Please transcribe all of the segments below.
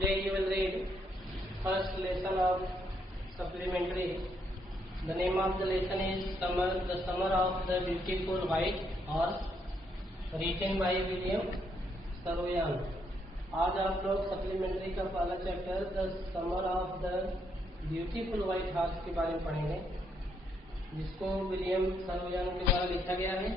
Today you will read first lesson of supplementary. The name of the lesson is The Summer of the Beautiful White Horse, written by William Saroyan. आज आप लोग supplementary का पहला chapter the summer of the beautiful white horse के बारे में पढ़ेंगे, जिसको विलियम सरोयान के द्वारा लिखा गया है।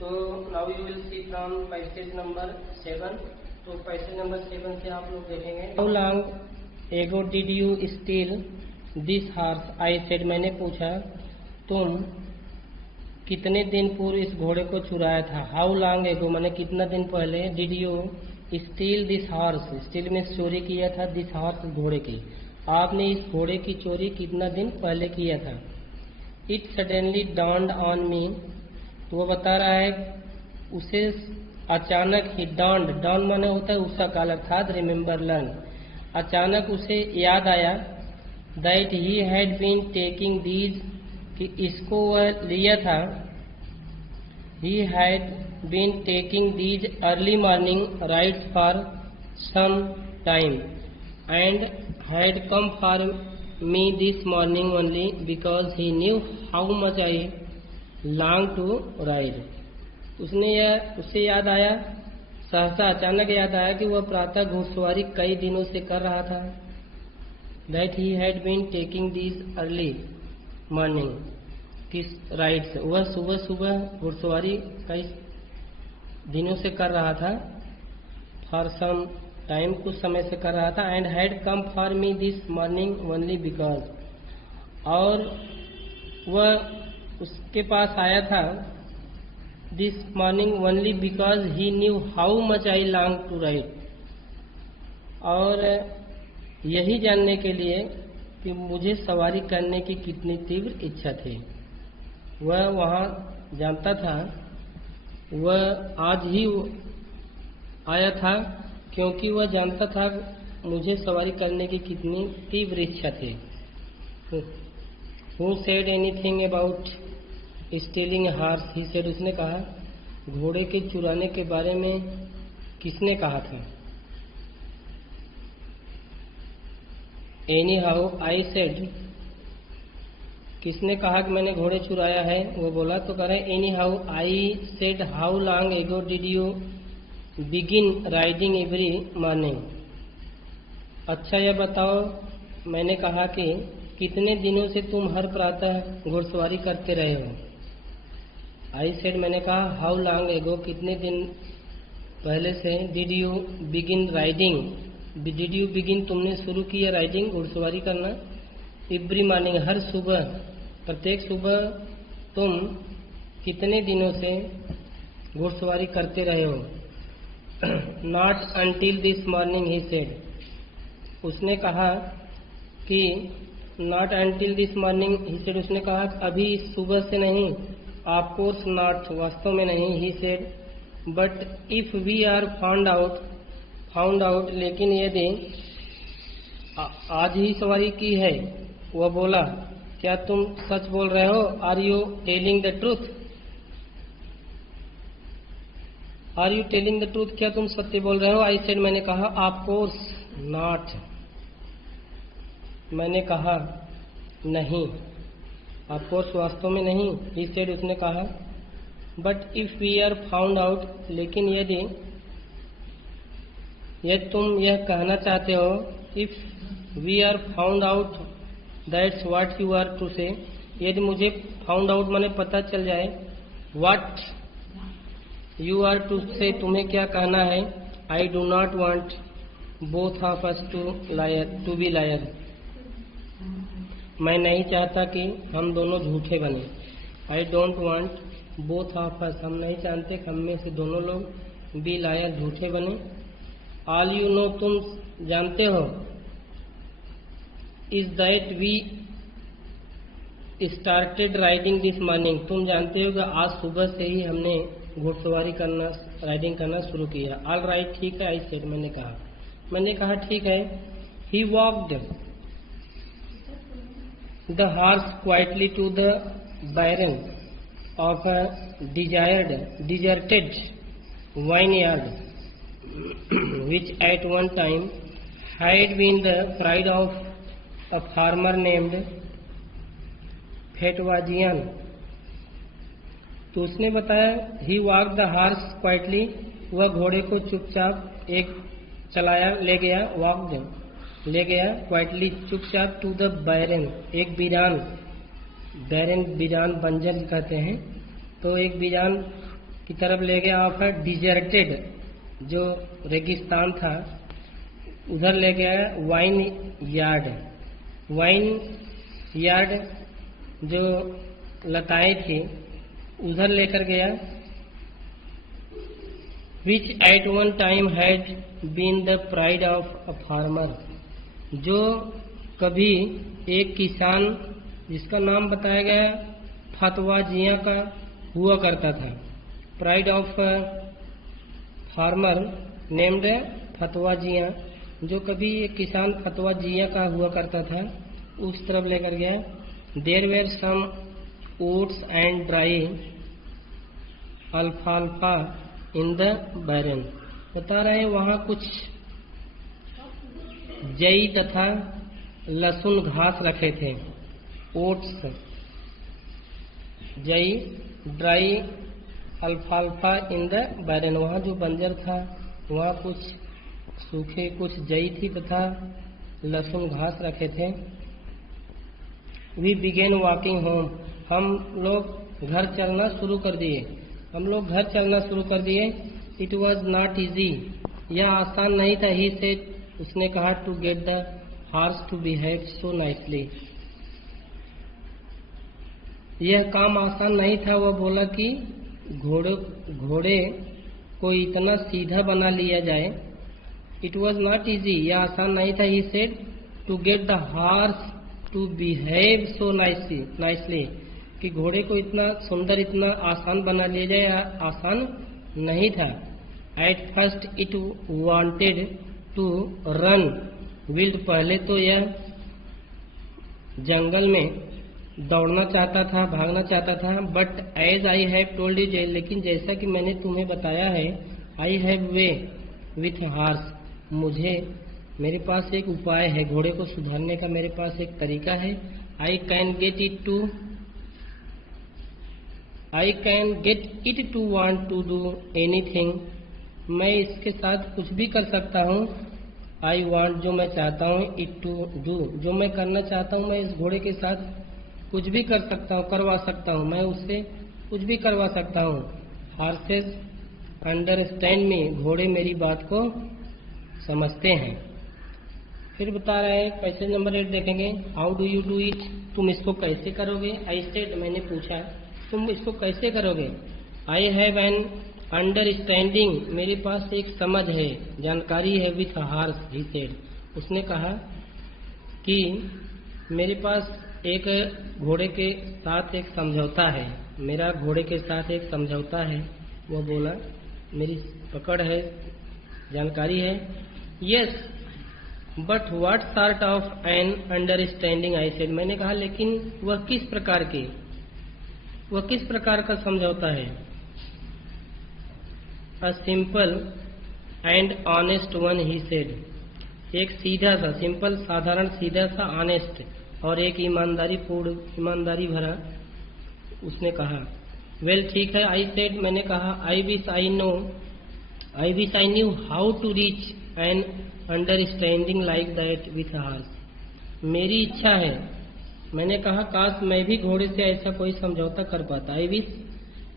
तो now you will see from passage number 7। तो पैसेज नंबर 7 से आप लोग देखेंगे। How long ago did you steel this horse, I said, मैंने पूछा तुम कितने दिन पूर्व इस घोड़े को चुराया था। हाउ लॉन्ग एगो मैंने कितना दिन पहले, did you steel this horse, steel में चोरी किया था, दिस हॉर्स घोड़े की, आपने इस घोड़े की चोरी कितना दिन पहले किया था। It suddenly dawned on me, तो वो बता रहा है उसे अचानक ही, डॉन माने होता है उसका काल, अर्थात रिमेम्बर लर्न, अचानक उसे याद आया, that he had been taking these, कि इसको वह लिया था, he had been taking these early morning ride for some time and had come for me this morning only because he knew how much I long to ride. उससे याद आया, सहसा अचानक याद आया कि वह प्रातः घुड़सवारी कई दिनों से कर रहा था। That he had been taking these early morning, किस राइड से, वह सुबह सुबह घुड़सवारी कई दिनों से कर रहा था, फॉर सम टाइम कुछ समय से कर रहा था, and had come for me this morning only because, और वह उसके पास आया था this morning only because he knew how much I long to ride, और यही जानने के लिए कि मुझे सवारी करने की कितनी तीव्र इच्छा थी। वह वहाँ जानता था, वह आज ही आया था क्योंकि वह जानता था मुझे सवारी करने की कितनी तीव्र इच्छा थी। Who said anything about stealing a horse? He said, उसने कहा, घोड़े के चुराने के बारे में किसने कहा था। Anyhow, I said, किसने कहा कि मैंने घोड़े चुराया है, वो बोला तो कह रहे anyhow I said how long ago did you begin riding every morning? अच्छा यह बताओ, मैंने कहा कि कितने दिनों से तुम हर प्रातः घुड़सवारी करते रहे हो। आई सेड, मैंने कहा, हाउ लॉन्ग एगो, कितने दिन पहले से, did you begin riding, did you begin, तुमने शुरू किया राइडिंग, घुड़सवारी करना, एवरी मॉर्निंग, हर सुबह, प्रत्येक सुबह तुम कितने दिनों से घुड़सवारी करते रहे हो। Not until this morning, he said, उसने कहा कि not until this morning, he said, उसने कहा अभी इस सुबह से नहीं, ऑफ कोर्स नॉट, वास्तव में नहीं, he said, but if we are found out, लेकिन यदि आज ही सवारी की है, वह बोला, क्या तुम सच बोल रहे हो, are you telling the truth, are you telling the truth, क्या तुम सत्य बोल रहे हो। आई सेड, मैंने कहा, ऑफ कोर्स नॉट, मैंने कहा नहीं, ऑफ कोर्स वास्तव में नहीं, ही सेड, उसने कहा, but if we are found out, लेकिन यदि तुम यह कहना चाहते हो, if we are found out, that's what you are to say, यदि मुझे फाउंड आउट माने पता चल जाए, व्हाट यू आर टू से, तुम्हें क्या कहना है। I do not want both of us to be liar, मैं नहीं चाहता कि हम दोनों झूठे बने। I don't want both of us, हम नहीं चाहते कि हम में से दोनों लोग बी लायर, झूठे बने। ऑल यू नो, तुम जानते हो, is that we started riding this morning, तुम जानते हो कि आज सुबह से ही हमने घुड़सवारी करना, राइडिंग करना शुरू किया। ऑल राइट, ठीक है, आई सेड, मैंने कहा ठीक है। He walked the horse quietly to the barn of a deserted vineyard, which at one time had been the pride of a farmer named Phetwajian. तो उसने बताया ही वॉक द हार्स क्वाइटली, वह घोड़े को चुपचाप एक चलाया ले गया, वॉक ले गया क्वाइटली चुपचाप टू द बैरन, एक बीरान, बैरन बीरान बंजर कहते हैं, तो एक बीरान की तरफ ले गया ऑफ अ डिजर्टेड, जो रेगिस्तान था उधर ले गया वाइन यार्ड, वाइन यार्ड जो लताएं थी उधर लेकर गया, which at one time had been the pride of a farmer, जो कभी एक किसान जिसका नाम बताया गया फतवाजिया का हुआ करता था, प्राइड ऑफ फार्मर नेम्ड फतवाजिया, जो कभी एक किसान फतवाजिया का हुआ करता था, उस तरफ लेकर गया। There were some oats and dry अल्फाल्फा इन द बैरन, बता रहे वहां कुछ जई तथा लहसुन घास रखे थे, ओट्स जई, ड्राई अल्फाल्फा इन द बैरन, वहाँ जो बंजर था वहाँ कुछ सूखे कुछ जई थी तथा लहसुन घास रखे थे। वी बिगेन वॉकिंग होम, हम लोग घर चलना शुरू कर दिए, हम लोग घर चलना शुरू कर दिए। इट वॉज नॉट इजी, यह आसान नहीं था। ही से उसने कहा to get the horse to behave so nicely, यह काम आसान नहीं था। वह बोला कि घोड़े को इतना सीधा बना लिया जाए। इट वॉज नॉट इजी, यह आसान नहीं था। He said to get the horse to behave so nicely, कि घोड़े को इतना सुंदर इतना आसान बना लिया जाए, आसान नहीं था। At first it wanted to run wild, पहले तो यह जंगल में दौड़ना चाहता था, भागना चाहता था। But as I have told you, लेकिन जैसा कि मैंने तुम्हें बताया है, I have way with horse, मुझे मेरे पास एक उपाय है, घोड़े को सुधारने का मेरे पास एक तरीका है। I can get it to want to do anything, मैं इसके साथ कुछ भी कर सकता हूँ। आई वांट, जो मैं चाहता हूँ, इट टू डू, जो मैं करना चाहता हूँ, मैं इस घोड़े के साथ कुछ भी कर सकता हूँ, करवा सकता हूँ, मैं उससे कुछ भी करवा सकता हूँ। हॉर्सेस अंडरस्टैंड मी, घोड़े मेरी बात को समझते हैं। फिर बता रहे हैं पैसेज नंबर 8 देखेंगे। How do you do it, तुम इसको कैसे करोगे। आई सेड, मैंने पूछा तुम इसको कैसे करोगे। आई हैव एन अंडरस्टैंडिंग, मेरे पास एक समझ है, जानकारी है। विथ हार्स, ही सेड, उसने कहा कि मेरे पास एक घोड़े के साथ एक समझौता है, मेरा घोड़े के साथ एक समझौता है। वो बोला मेरी पकड़ है, जानकारी है। Yes but what sort of an understanding, I said, मैंने कहा लेकिन वह किस प्रकार का समझौता है। A simple and honest one, he said, एक सीधा सा, सिंपल साधारण सीधा सा, ऑनेस्ट और एक ईमानदारी भरा, उसने कहा। वेल ठीक है, आई सेड, मैंने कहा। I wish I knew how to reach an understanding like that with horse, मेरी इच्छा है, मैंने कहा काश मैं भी घोड़े से ऐसा कोई समझौता कर पाता। आई विश,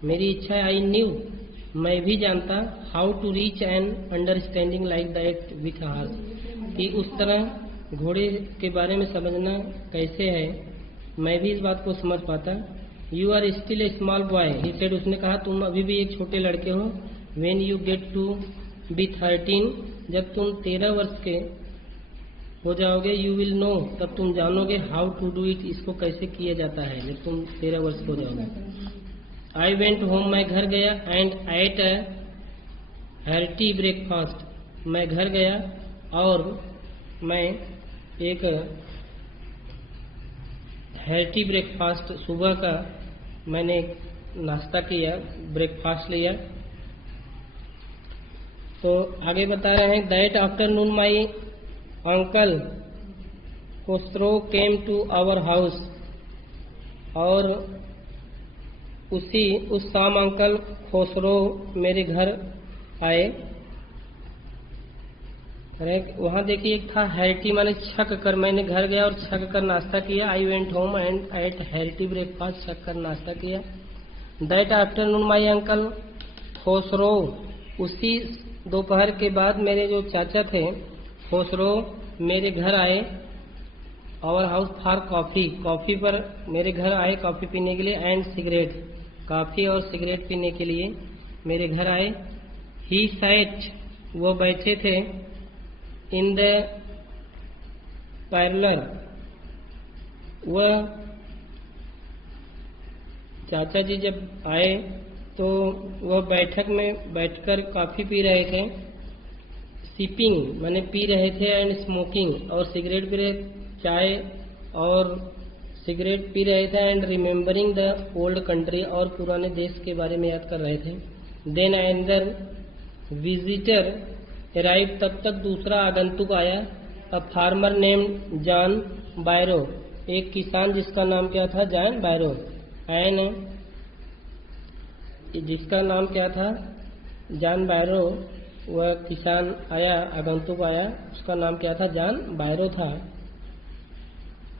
मेरी इच्छा है। आई न्यू, मैं भी जानता। How to reach an understanding like that with horse, कि उस तरह घोड़े के बारे में समझना कैसे है, मैं भी इस बात को समझ पाता। You are still a small boy, he said, उसने कहा तुम अभी भी एक छोटे लड़के हो। When you get to be 13, जब तुम 13 वर्ष के हो जाओगे, यू विल नो, तब तुम जानोगे, हाउ टू डू इट, इसको कैसे किया जाता है, जब तुम 13 वर्ष हो जाओगे। आई वेंट होम, मैं घर गया। And at a healthy breakfast, मैं घर गया और मैं एक हेल्टी ब्रेकफास्ट, सुबह का मैंने नाश्ता किया, ब्रेकफास्ट लिया। तो आगे बता रहे हैं that afternoon my uncle Khusro came to our house, और उस शाम अंकल खुसरो मेरे घर आए। वहां देखिए एक था हैरिटी, माने छक कर, मैंने घर गया और छक कर नाश्ता किया। I went home and ate hearty breakfast, छक कर नाश्ता किया। That afternoon my uncle Khosrove, उसी दोपहर के बाद मेरे जो चाचा थे खुसरो मेरे घर आए। Our house for coffee, coffee पर मेरे घर आए कॉफी पीने के लिए। एंड सिगरेट, कॉफी और सिगरेट पीने के लिए मेरे घर आए। ही सैट, वो बैठे थे। इन द पार्लर, वह चाचा जी जब आए तो वह बैठक में बैठकर कॉफी पी रहे थे। सिपिंग माने पी रहे थे, एंड स्मोकिंग, और सिगरेट पी रहे, चाय और सिगरेट पी रहे थे। And remembering the old country, और पुराने देश के बारे में याद कर रहे थे। देन अनदर विजिटर अराइव, तब तक दूसरा आगंतुक आया। अ फार्मर नेम जॉन बायरो, एक किसान जिसका नाम क्या था, जॉन बायरो। एंड जिसका नाम क्या था, जॉन बायरो, वह किसान आया, आगंतुक आया, उसका नाम क्या था, जॉन बायरो था।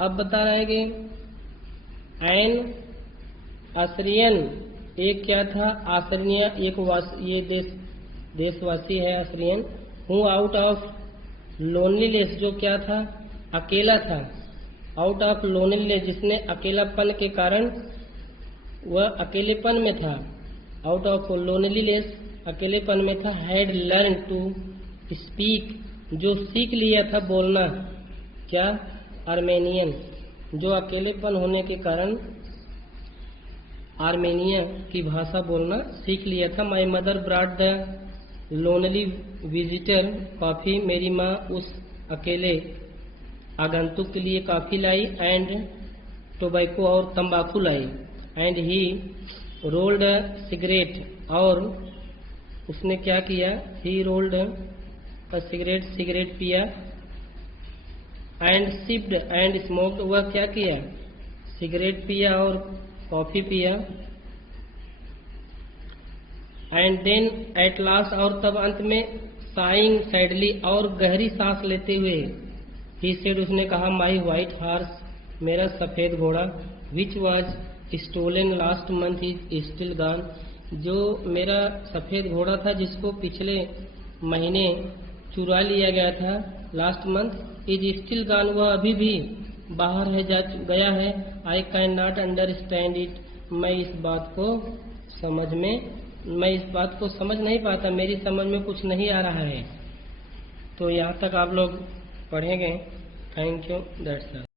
अब बता रहे हैं कि एन आश्रियन, एक क्या था, आश्रय, एक ये देशवासी है आश्रियन। हूँ आउट ऑफ लोनलीनेस, जो क्या था, अकेला था। आउट ऑफ लोनलीनेस, जिसने अकेलापन के कारण, वह अकेलेपन में था। आउट ऑफ लोनलीनेस, अकेलेपन में था। हैड लर्न टू स्पीक, जो सीख लिया था बोलना, क्या, आर्मेनियन, जो अकेलेपन होने के कारण आर्मेनिया की भाषा बोलना सीख लिया था। My mother brought the lonely visitor coffee, मेरी माँ उस अकेले आगंतुक के लिए कॉफी लाई। एंड टोबैको, और तंबाकू लाई। एंड ही रोल्ड सिगरेट, और उसने क्या किया, ही रोल्ड सिगरेट, सिगरेट पिया। एंड सिप्ड एंड स्मोक्ड, वह क्या किया, सिगरेट पिया और कॉफी पिया। एंड देन एट लास्ट, और तब अंत में, साइंग सैडली, और गहरी सांस लेते हुए, ही सेड, उसने कहा, माई व्हाइट हॉर्स, मेरा सफेद घोड़ा, which was stolen last month is still gone, जो मेरा सफेद घोड़ा था जिसको पिछले महीने चुरा लिया गया था, last month, is still gone, वह अभी भी बाहर है, जा गया है। I can not understand it, मैं इस बात को समझ नहीं पाता, मेरी समझ में कुछ नहीं आ रहा है। तो यहाँ तक आप लोग पढ़ेंगे। Thank you, that's all.